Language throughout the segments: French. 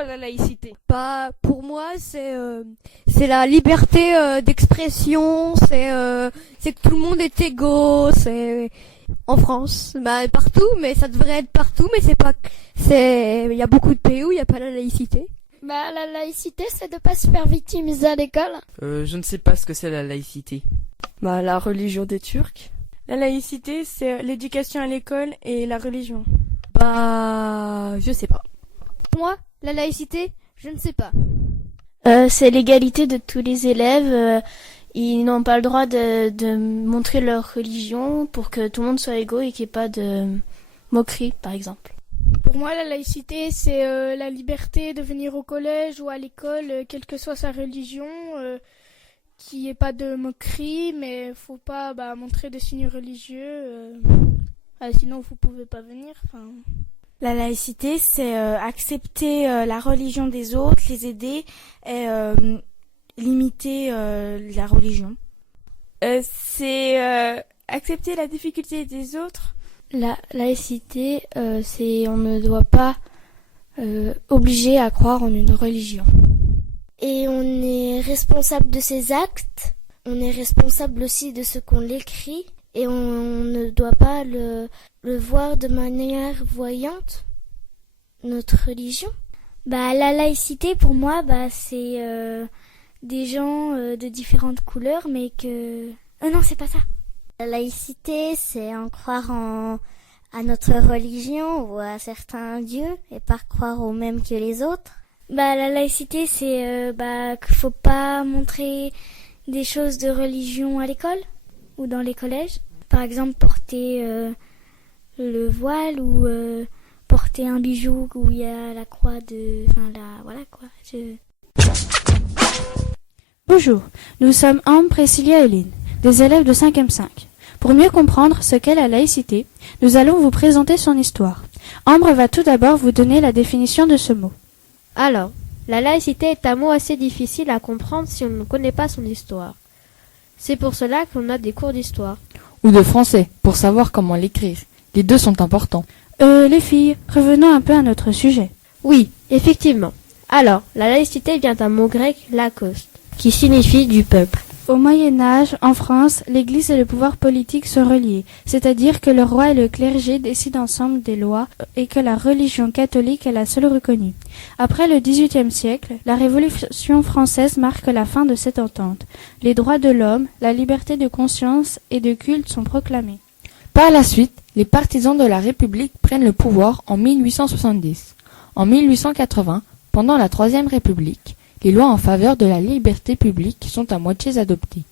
quoi la laïcité? Bah, pour moi, c'est la liberté d'expression, c'est que tout le monde est égaux, c'est en France, bah partout, mais ça devrait être partout, mais il y a beaucoup de pays où il n'y a pas la laïcité. Bah, la laïcité, c'est de pas se faire victimiser à l'école. Je ne sais pas ce que c'est la laïcité. Bah, la religion des Turcs. La laïcité, c'est l'éducation à l'école et la religion. Bah, je sais pas. Moi, la laïcité, je ne sais pas. C'est l'égalité de tous les élèves. Ils n'ont pas le droit de montrer leur religion pour que tout le monde soit égaux et qu'il n'y ait pas de moquerie, par exemple. Pour moi, la laïcité, c'est la liberté de venir au collège ou à l'école, quelle que soit sa religion, qu'il n'y ait pas de moquerie, mais faut pas montrer des signes religieux, sinon vous pouvez pas venir. La laïcité, c'est accepter la religion des autres, les aider et limiter la religion. C'est accepter la difficulté des autres. La laïcité, c'est on ne doit pas obliger à croire en une religion. Et on est responsable de ses actes, on est responsable aussi de ce qu'on l'écrit, et on ne doit pas le voir de manière voyante, notre religion. La laïcité, pour moi, c'est des gens de différentes couleurs, mais que... non, c'est pas ça. La laïcité, c'est en croire à notre religion ou à certains dieux et pas croire au même que les autres. La laïcité, c'est qu'il faut pas montrer des choses de religion à l'école ou dans les collèges. Par exemple, porter le voile ou porter un bijou où il y a la croix de... voilà quoi. Bonjour, nous sommes Ambre, Priscilla et Lynn, des élèves de 5e 5. Pour mieux comprendre ce qu'est la laïcité, nous allons vous présenter son histoire. Ambre va tout d'abord vous donner la définition de ce mot. Alors, la laïcité est un mot assez difficile à comprendre si on ne connaît pas son histoire. C'est pour cela qu'on a des cours d'histoire. Ou de français, pour savoir comment l'écrire. Les deux sont importants. Les filles, revenons un peu à notre sujet. Oui, effectivement. Alors, la laïcité vient d'un mot grec laïkos, qui signifie du peuple. Au Moyen-Âge, en France, l'Église et le pouvoir politique sont reliés, c'est-à-dire que le roi et le clergé décident ensemble des lois et que la religion catholique est la seule reconnue. Après le XVIIIe siècle, la Révolution française marque la fin de cette entente. Les droits de l'homme, la liberté de conscience et de culte sont proclamés. Par la suite, les partisans de la République prennent le pouvoir en 1870. En 1880, pendant la Troisième République, les lois en faveur de la liberté publique sont à moitié adoptées.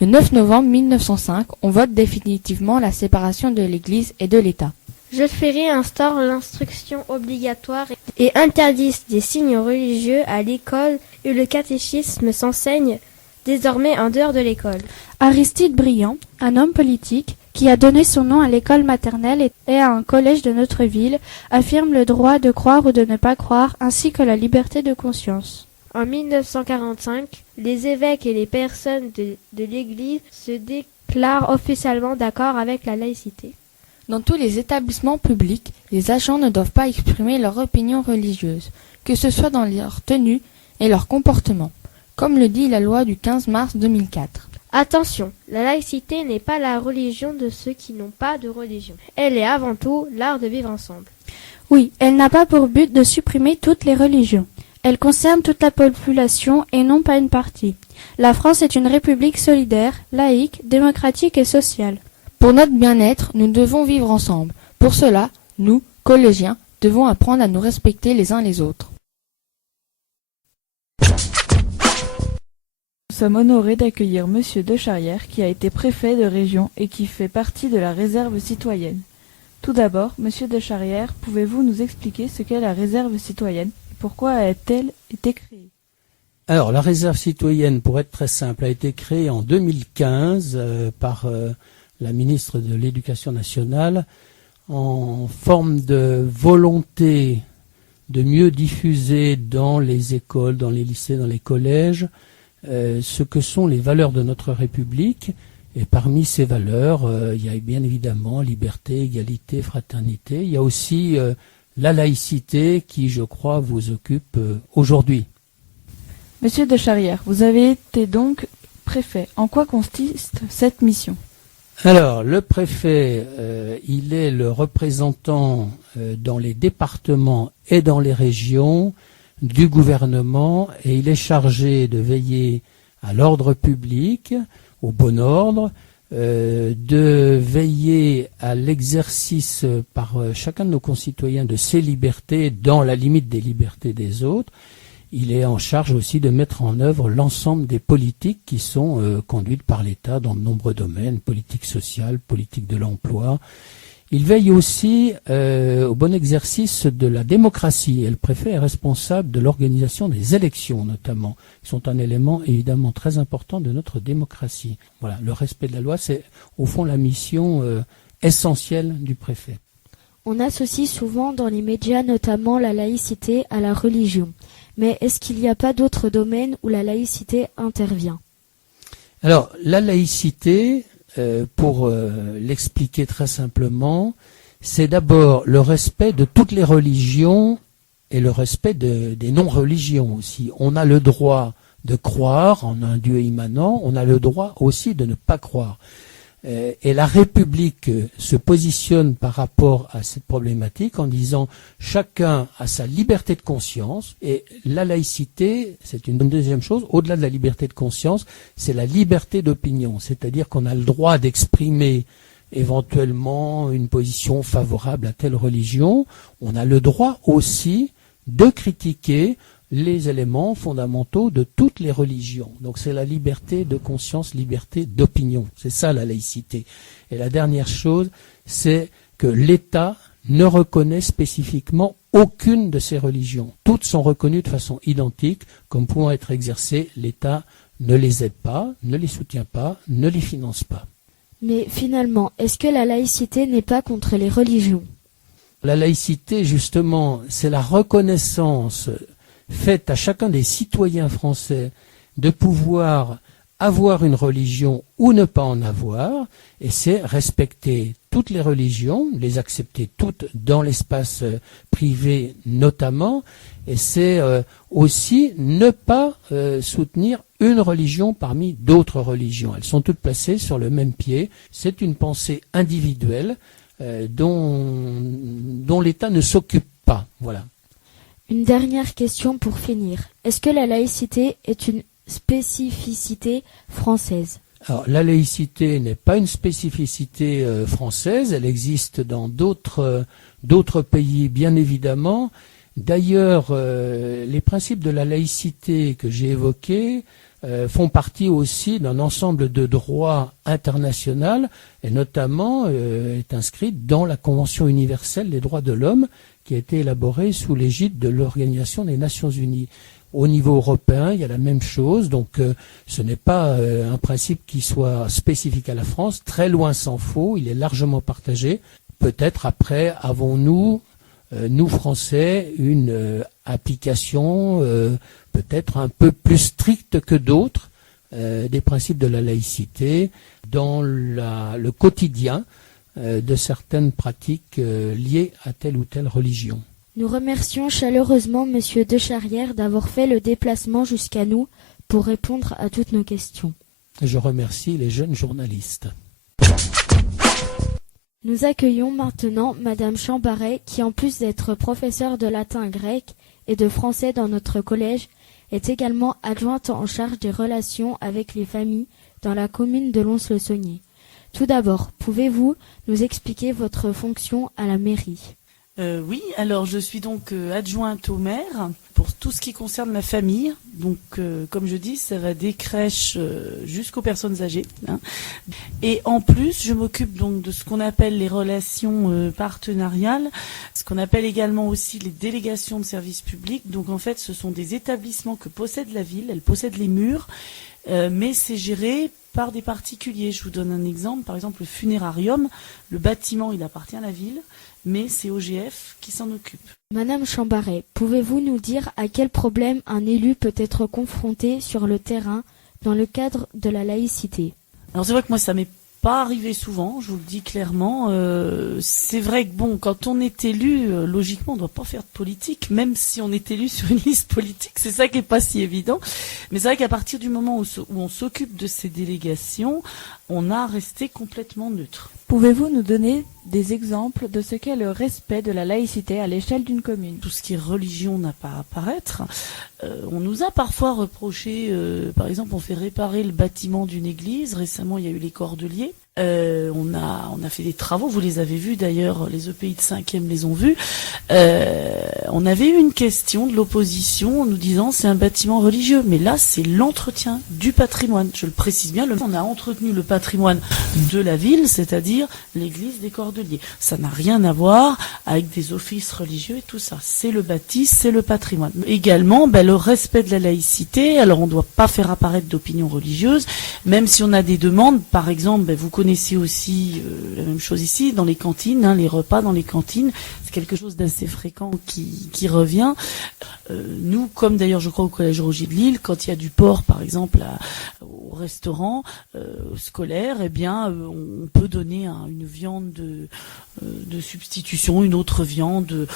Le 9 novembre 1905, on vote définitivement la séparation de l'Église et de l'État. Jules Ferry instaure l'instruction obligatoire et interdit des signes religieux à l'école et le catéchisme s'enseigne désormais en dehors de l'école. Aristide Briand, un homme politique qui a donné son nom à l'école maternelle et à un collège de notre ville, affirme le droit de croire ou de ne pas croire ainsi que la liberté de conscience. En 1945, les évêques et les personnes de l'Église se déclarent officiellement d'accord avec la laïcité. Dans tous les établissements publics, les agents ne doivent pas exprimer leur opinion religieuse, que ce soit dans leur tenue et leur comportement, comme le dit la loi du 15 mars 2004. Attention, la laïcité n'est pas la religion de ceux qui n'ont pas de religion. Elle est avant tout l'art de vivre ensemble. Oui, elle n'a pas pour but de supprimer toutes les religions. Elle concerne toute la population et non pas une partie. La France est une république solidaire, laïque, démocratique et sociale. Pour notre bien-être, nous devons vivre ensemble. Pour cela, nous, collégiens, devons apprendre à nous respecter les uns les autres. Nous sommes honorés d'accueillir Monsieur de Charrière, qui a été préfet de région et qui fait partie de la réserve citoyenne. Tout d'abord, Monsieur de Charrière, pouvez-vous nous expliquer ce qu'est la réserve citoyenne ? Pourquoi a-t-elle été créée? Alors, la réserve citoyenne, pour être très simple, a été créée en 2015 par la ministre de l'Éducation nationale en forme de volonté de mieux diffuser dans les écoles, dans les lycées, dans les collèges, ce que sont les valeurs de notre République. Et parmi ces valeurs, il y a bien évidemment liberté, égalité, fraternité. Il y a aussi la laïcité qui, je crois, vous occupe aujourd'hui. Monsieur de Charrière, vous avez été donc préfet. En quoi consiste cette mission ? Alors, le préfet, il est le représentant dans les départements et dans les régions du gouvernement et il est chargé de veiller à l'ordre public, au bon ordre, de veiller à l'exercice par chacun de nos concitoyens de ses libertés dans la limite des libertés des autres. Il est en charge aussi de mettre en œuvre l'ensemble des politiques qui sont conduites par l'État dans de nombreux domaines, politique sociale, politique de l'emploi. Il veille aussi au bon exercice de la démocratie et le préfet est responsable de l'organisation des élections notamment, qui sont un élément évidemment très important de notre démocratie. Voilà, le respect de la loi, c'est au fond la mission essentielle du préfet. On associe souvent dans les médias notamment la laïcité à la religion. Mais est-ce qu'il n'y a pas d'autres domaines où la laïcité intervient ? Alors, la laïcité, pour l'expliquer très simplement, c'est d'abord le respect de toutes les religions et le respect des non-religions aussi. On a le droit de croire en un Dieu immanent, on a le droit aussi de ne pas croire. Et la République se positionne par rapport à cette problématique en disant chacun a sa liberté de conscience et la laïcité, c'est une deuxième chose, au-delà de la liberté de conscience, c'est la liberté d'opinion, c'est-à-dire qu'on a le droit d'exprimer éventuellement une position favorable à telle religion, on a le droit aussi de critiquer les éléments fondamentaux de toutes les religions. Donc c'est la liberté de conscience, liberté d'opinion. C'est ça la laïcité. Et la dernière chose, c'est que l'État ne reconnaît spécifiquement aucune de ces religions. Toutes sont reconnues de façon identique comme pouvant être exercées. L'État ne les aide pas, ne les soutient pas, ne les finance pas. Mais finalement, est-ce que la laïcité n'est pas contre les religions ? La laïcité, justement, c'est la reconnaissance faite à chacun des citoyens français de pouvoir avoir une religion ou ne pas en avoir, et c'est respecter toutes les religions, les accepter toutes dans l'espace privé notamment, et c'est aussi ne pas soutenir une religion parmi d'autres religions. Elles sont toutes placées sur le même pied. C'est une pensée individuelle dont l'État ne s'occupe pas. Voilà. Une dernière question pour finir. Est-ce que la laïcité est une spécificité française ? Alors, la laïcité n'est pas une spécificité française, elle existe dans d'autres pays, bien évidemment. D'ailleurs, les principes de la laïcité que j'ai évoqués font partie aussi d'un ensemble de droits internationaux, et notamment est inscrite dans la Convention universelle des droits de l'homme, qui a été élaborée sous l'égide de l'Organisation des Nations Unies. Au niveau européen, il y a la même chose, donc ce n'est pas un principe qui soit spécifique à la France, très loin s'en faut, il est largement partagé. Peut-être après, avons-nous, nous Français, une application peut-être un peu plus stricte que d'autres des principes de la laïcité dans le quotidien de certaines pratiques liées à telle ou telle religion. Nous remercions chaleureusement Monsieur de Charrière d'avoir fait le déplacement jusqu'à nous pour répondre à toutes nos questions. Je remercie les jeunes journalistes. Nous accueillons maintenant Madame Chambaret qui, en plus d'être professeure de latin grec et de français dans notre collège, est également adjointe en charge des relations avec les familles dans la commune de Lons-le-Saunier. Tout d'abord, pouvez-vous nous expliquer votre fonction à la mairie ? Oui, alors je suis donc adjointe au maire pour tout ce qui concerne ma famille. Donc, comme je dis, ça va des crèches jusqu'aux personnes âgées. Hein. Et en plus, je m'occupe donc de ce qu'on appelle les relations partenariales, ce qu'on appelle également aussi les délégations de services publics. Donc, en fait, ce sont des établissements que possède la ville. Elle possède les murs, mais c'est géré par des particuliers. Je vous donne un exemple. Par exemple, le funérarium, le bâtiment, il appartient à la ville, mais c'est OGF qui s'en occupe. Madame Chambaret, pouvez-vous nous dire à quel problème un élu peut être confronté sur le terrain dans le cadre de la laïcité ? Alors c'est vrai que moi ça m'est pas arrivé souvent, je vous le dis clairement. C'est vrai que bon, quand on est élu, logiquement, on ne doit pas faire de politique, même si on est élu sur une liste politique. C'est ça qui est pas si évident. Mais c'est vrai qu'à partir du moment où on s'occupe de ces délégations, on a resté complètement neutre. Pouvez-vous nous donner des exemples de ce qu'est le respect de la laïcité à l'échelle d'une commune? Tout ce qui est religion n'a pas à apparaître. On nous a parfois reproché, par exemple, on fait réparer le bâtiment d'une église. Récemment, il y a eu les Cordeliers. On a fait des travaux, vous les avez vus d'ailleurs, les EPI de 5e les ont vus. On avait eu une question de l'opposition en nous disant c'est un bâtiment religieux, mais là c'est l'entretien du patrimoine. Je le précise bien, on a entretenu le patrimoine de la ville, c'est-à-dire l'église des Cordeliers. Ça n'a rien à voir avec des offices religieux et tout ça. C'est le bâti, c'est le patrimoine. Également, le respect de la laïcité. Alors on ne doit pas faire apparaître d'opinion religieuse, même si on a des demandes, par exemple, vous connaissez aussi la même chose ici, dans les cantines, les repas dans les cantines, c'est quelque chose d'assez fréquent qui revient. Nous, comme d'ailleurs je crois au Collège Roger de Lille, quand il y a du porc par exemple au restaurant scolaire, eh bien on peut donner une viande de substitution, une autre viande,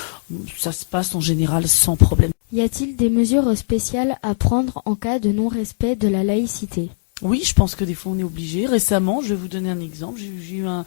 ça se passe en général sans problème. Y a-t-il des mesures spéciales à prendre en cas de non-respect de la laïcité ? Oui, je pense que des fois on est obligé. Récemment, je vais vous donner un exemple, j'ai eu un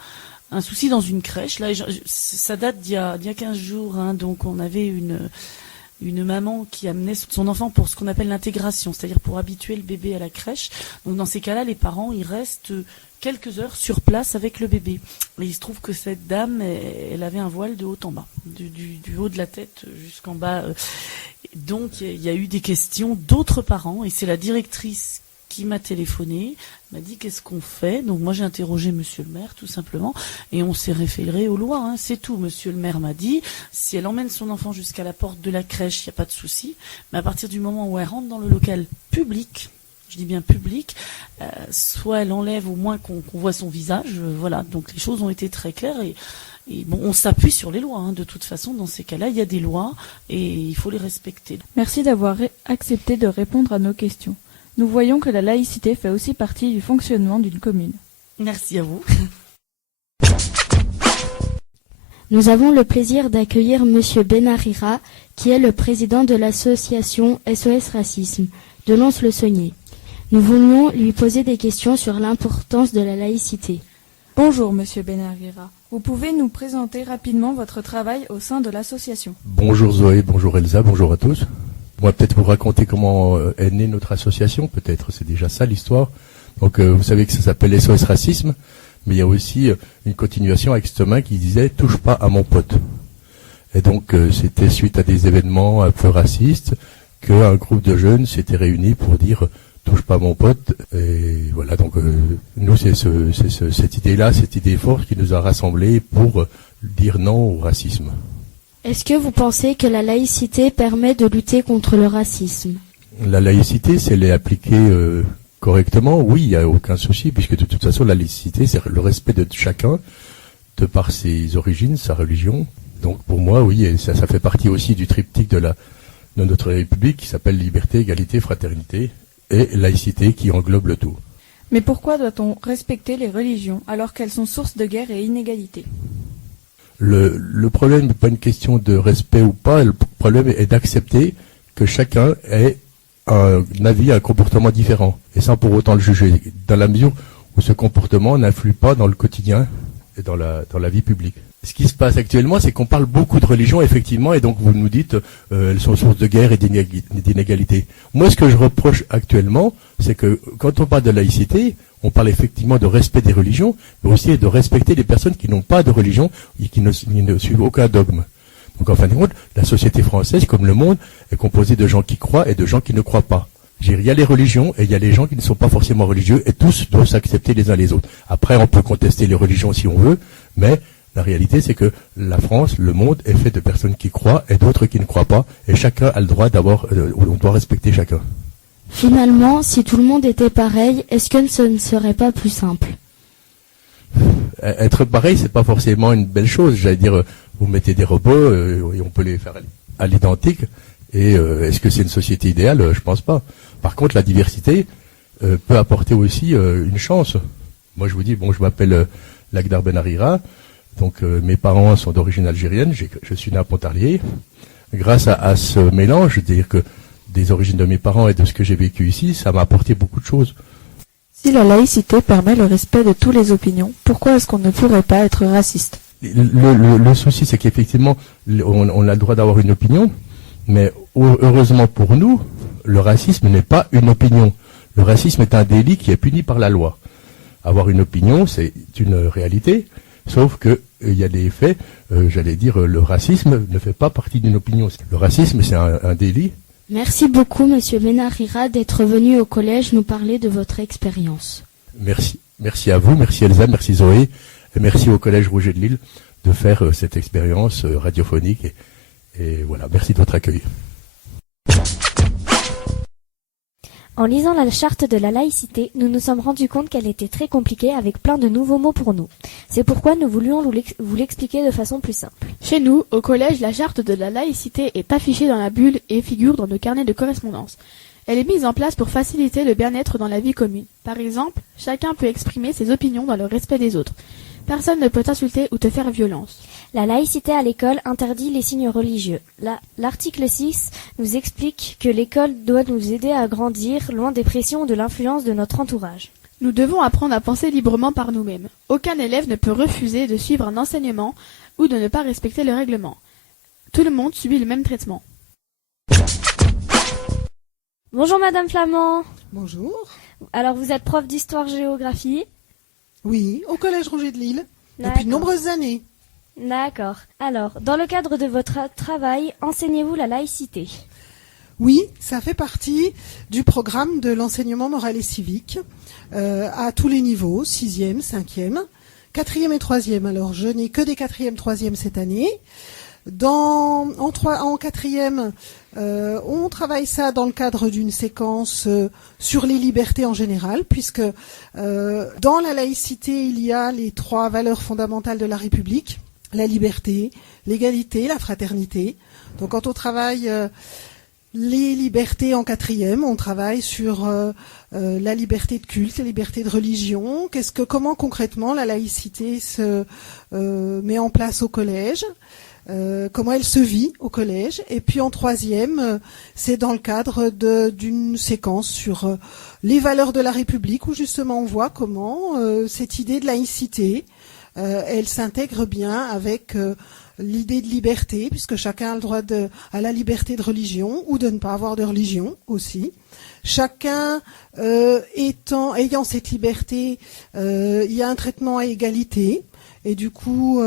souci dans une crèche. Là, ça date d'il y a 15 jours, donc on avait une maman qui amenait son enfant pour ce qu'on appelle l'intégration, c'est-à-dire pour habituer le bébé à la crèche. Donc dans ces cas-là, les parents, ils restent quelques heures sur place avec le bébé. Et il se trouve que cette dame, elle avait un voile de haut en bas, du haut de la tête jusqu'en bas. Donc il y a eu des questions d'autres parents, et c'est la directrice qui m'a téléphoné, m'a dit qu'est-ce qu'on fait. Donc moi j'ai interrogé monsieur le maire tout simplement, et on s'est référé aux lois, c'est tout. Monsieur le maire m'a dit, si elle emmène son enfant jusqu'à la porte de la crèche, il n'y a pas de souci, mais à partir du moment où elle rentre dans le local public, je dis bien public, soit elle enlève au moins qu'on voit son visage, voilà. Donc les choses ont été très claires, et bon, on s'appuie sur les lois, de toute façon dans ces cas-là il y a des lois et il faut les respecter. Merci d'avoir accepté de répondre à nos questions. Nous voyons que la laïcité fait aussi partie du fonctionnement d'une commune. Merci à vous. Nous avons le plaisir d'accueillir Monsieur Benarira, qui est le président de l'association SOS Racisme de Lons-le-Saunier. Nous voulions lui poser des questions sur l'importance de la laïcité. Bonjour Monsieur Benarira. Vous pouvez nous présenter rapidement votre travail au sein de l'association? Bonjour Zoé, bonjour Elsa, bonjour à tous. On va peut-être vous raconter comment est née notre association, peut-être, c'est déjà ça l'histoire. Donc vous savez que ça s'appelle SOS Racisme, mais il y a aussi une continuation avec Stomain qui disait « touche pas à mon pote ». Et donc c'était suite à des événements un peu racistes qu'un groupe de jeunes s'était réuni pour dire « touche pas à mon pote ». Et voilà, donc nous c'est cette idée-là, cette idée forte qui nous a rassemblés pour dire non au racisme. Est-ce que vous pensez que la laïcité permet de lutter contre le racisme? La laïcité, si elle est appliquée correctement, oui, il n'y a aucun souci, puisque de toute façon, la laïcité, c'est le respect de chacun, de par ses origines, sa religion. Donc pour moi, oui, et ça fait partie aussi du triptyque de notre République, qui s'appelle liberté, égalité, fraternité, et laïcité, qui englobe le tout. Mais pourquoi doit-on respecter les religions, alors qu'elles sont source de guerre et inégalité? Le problème n'est pas une question de respect ou pas, le problème est d'accepter que chacun ait un avis, un comportement différent, et sans pour autant le juger, dans la mesure où ce comportement n'influe pas dans le quotidien et dans la vie publique. Ce qui se passe actuellement, c'est qu'on parle beaucoup de religion, effectivement, et donc vous nous dites elles sont source de guerre et d'inégalité. Moi, ce que je reproche actuellement, c'est que quand on parle de laïcité, on parle effectivement de respect des religions, mais aussi de respecter les personnes qui n'ont pas de religion et qui ne suivent aucun dogme. Donc en fin de compte, la société française, comme le monde, est composée de gens qui croient et de gens qui ne croient pas. Il y a les religions et il y a les gens qui ne sont pas forcément religieux, et tous doivent s'accepter les uns les autres. Après, on peut contester les religions si on veut, mais la réalité, c'est que la France, le monde, est fait de personnes qui croient et d'autres qui ne croient pas, et chacun a le droit on doit respecter chacun. Finalement, si tout le monde était pareil, est-ce que ce ne serait pas plus simple? Être pareil, c'est pas forcément une belle chose. J'allais dire, vous mettez des robots et on peut les faire à l'identique. Et est-ce que c'est une société idéale? Je pense pas. Par contre, la diversité peut apporter aussi une chance. Moi, je vous dis, bon, je m'appelle Lagdar Benarira. Donc, mes parents sont d'origine algérienne. Je suis né à Pontarlier. Grâce à ce mélange, c'est-à-dire que des origines de mes parents et de ce que j'ai vécu ici, ça m'a apporté beaucoup de choses. Si la laïcité permet le respect de toutes les opinions, pourquoi est-ce qu'on ne pourrait pas être raciste? Le souci, c'est qu'effectivement, on a le droit d'avoir une opinion, mais heureusement pour nous, le racisme n'est pas une opinion. Le racisme est un délit qui est puni par la loi. Avoir une opinion, c'est une réalité, sauf que il y a des faits, j'allais dire, le racisme ne fait pas partie d'une opinion. Le racisme, c'est un délit. Merci beaucoup, Monsieur Benarira, d'être venu au collège nous parler de votre expérience. Merci. Merci à vous, merci Elsa, merci Zoé, et merci au Collège Rouget de Lille de faire cette expérience radiophonique. Et voilà, merci de votre accueil. En lisant la charte de la laïcité, nous nous sommes rendus compte qu'elle était très compliquée avec plein de nouveaux mots pour nous. C'est pourquoi nous voulions vous l'expliquer de façon plus simple. Chez nous, au collège, la charte de la laïcité est affichée dans la bulle et figure dans le carnet de correspondance. Elle est mise en place pour faciliter le bien-être dans la vie commune. Par exemple, chacun peut exprimer ses opinions dans le respect des autres. Personne ne peut t'insulter ou te faire violence. La laïcité à l'école interdit les signes religieux. L'article 6 nous explique que l'école doit nous aider à grandir loin des pressions ou de l'influence de notre entourage. Nous devons apprendre à penser librement par nous-mêmes. Aucun élève ne peut refuser de suivre un enseignement ou de ne pas respecter le règlement. Tout le monde subit le même traitement. Bonjour Madame Flamand. Bonjour. Alors vous êtes prof d'histoire-géographie? Oui, au Collège Rouget de Lille, depuis de nombreuses années. D'accord. Alors, dans le cadre de votre travail, enseignez-vous la laïcité? Oui, ça fait partie du programme de l'enseignement moral et civique à tous les niveaux, 6e, 5e, 4e et 3e. Alors, je n'ai que des 4e, 3e cette année. En 4e, on travaille ça dans le cadre d'une séquence sur les libertés en général, puisque dans la laïcité, il y a les 3 valeurs fondamentales de la République, la liberté, l'égalité, la fraternité. Donc quand on travaille les libertés en 4e, on travaille sur la liberté de culte, la liberté de religion, comment concrètement la laïcité se met en place au collège. Comment elle se vit au collège. Et puis en 3e, c'est dans le cadre d'une séquence sur les valeurs de la République, où justement on voit comment cette idée de laïcité, elle s'intègre bien avec l'idée de liberté, puisque chacun a le droit à la liberté de religion, ou de ne pas avoir de religion aussi. Chacun ayant cette liberté, il y a un traitement à égalité, et du coup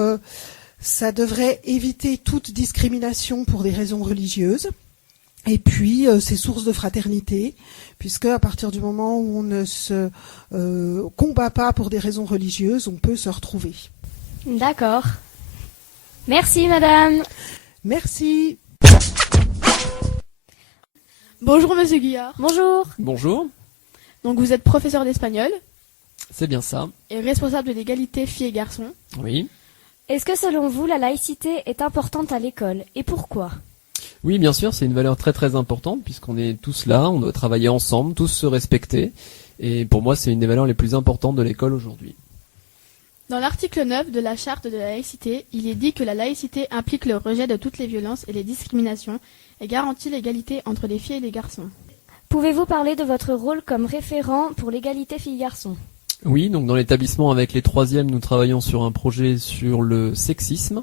ça devrait éviter toute discrimination pour des raisons religieuses. Et puis, c'est source de fraternité, puisque à partir du moment où on ne se combat pas pour des raisons religieuses, on peut se retrouver. D'accord. Merci, madame. Merci. Bonjour, monsieur Guillard. Bonjour. Bonjour. Donc, vous êtes professeur d'espagnol. C'est bien ça. Et responsable de l'égalité filles et garçons. Oui. Est-ce que selon vous, la laïcité est importante à l'école et pourquoi? Oui, bien sûr, c'est une valeur très très importante puisqu'on est tous là, on doit travailler ensemble, tous se respecter. Et pour moi, c'est une des valeurs les plus importantes de l'école aujourd'hui. Dans l'article 9 de la charte de la laïcité, il est dit que la laïcité implique le rejet de toutes les violences et les discriminations et garantit l'égalité entre les filles et les garçons. Pouvez-vous parler de votre rôle comme référent pour l'égalité filles-garçons? Oui, donc dans l'établissement avec les 3e, nous travaillons sur un projet sur le sexisme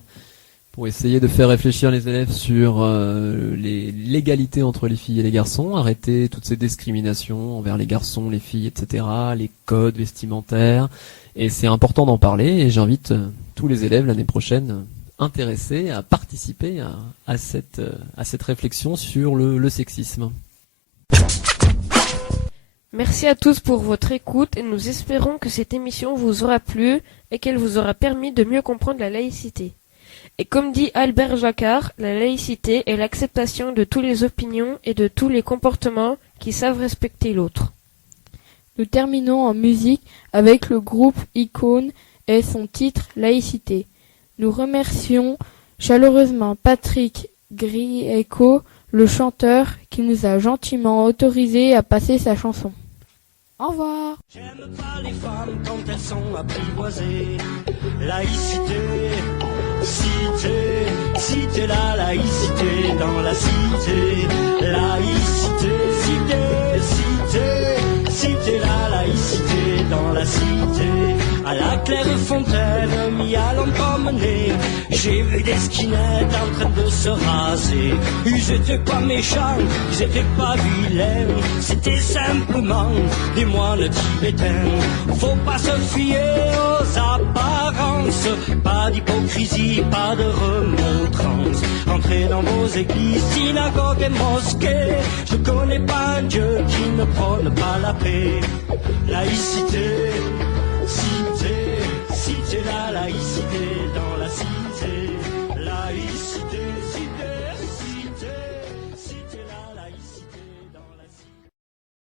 pour essayer de faire réfléchir les élèves sur l'égalité entre les filles et les garçons, arrêter toutes ces discriminations envers les garçons, les filles, etc., les codes vestimentaires. Et c'est important d'en parler et j'invite tous les élèves l'année prochaine intéressés à participer à cette réflexion sur le sexisme. Merci à tous pour votre écoute et nous espérons que cette émission vous aura plu et qu'elle vous aura permis de mieux comprendre la laïcité. Et comme dit Albert Jacquard, la laïcité est l'acceptation de toutes les opinions et de tous les comportements qui savent respecter l'autre. Nous terminons en musique avec le groupe Icône et son titre Laïcité. Nous remercions chaleureusement Patrick Grieco, le chanteur, qui nous a gentiment autorisé à passer sa chanson. Au revoir. J'aime pas les femmes quand elles sont apprivoisées. Laïcité, cité, cité la laïcité dans la cité. Laïcité, cité, cité, cité la laïcité dans la cité. À la Clairefontaine, m'y allant promener, j'ai vu des skinheads en train de se raser. Ils étaient pas méchants, ils étaient pas vilains, c'était simplement des moines tibétains. Faut pas se fier aux apparences, pas d'hypocrisie, pas de remontrance. Entrez dans vos églises, synagogues et mosquées, je connais pas un Dieu qui ne prône pas la paix. Laïcité, si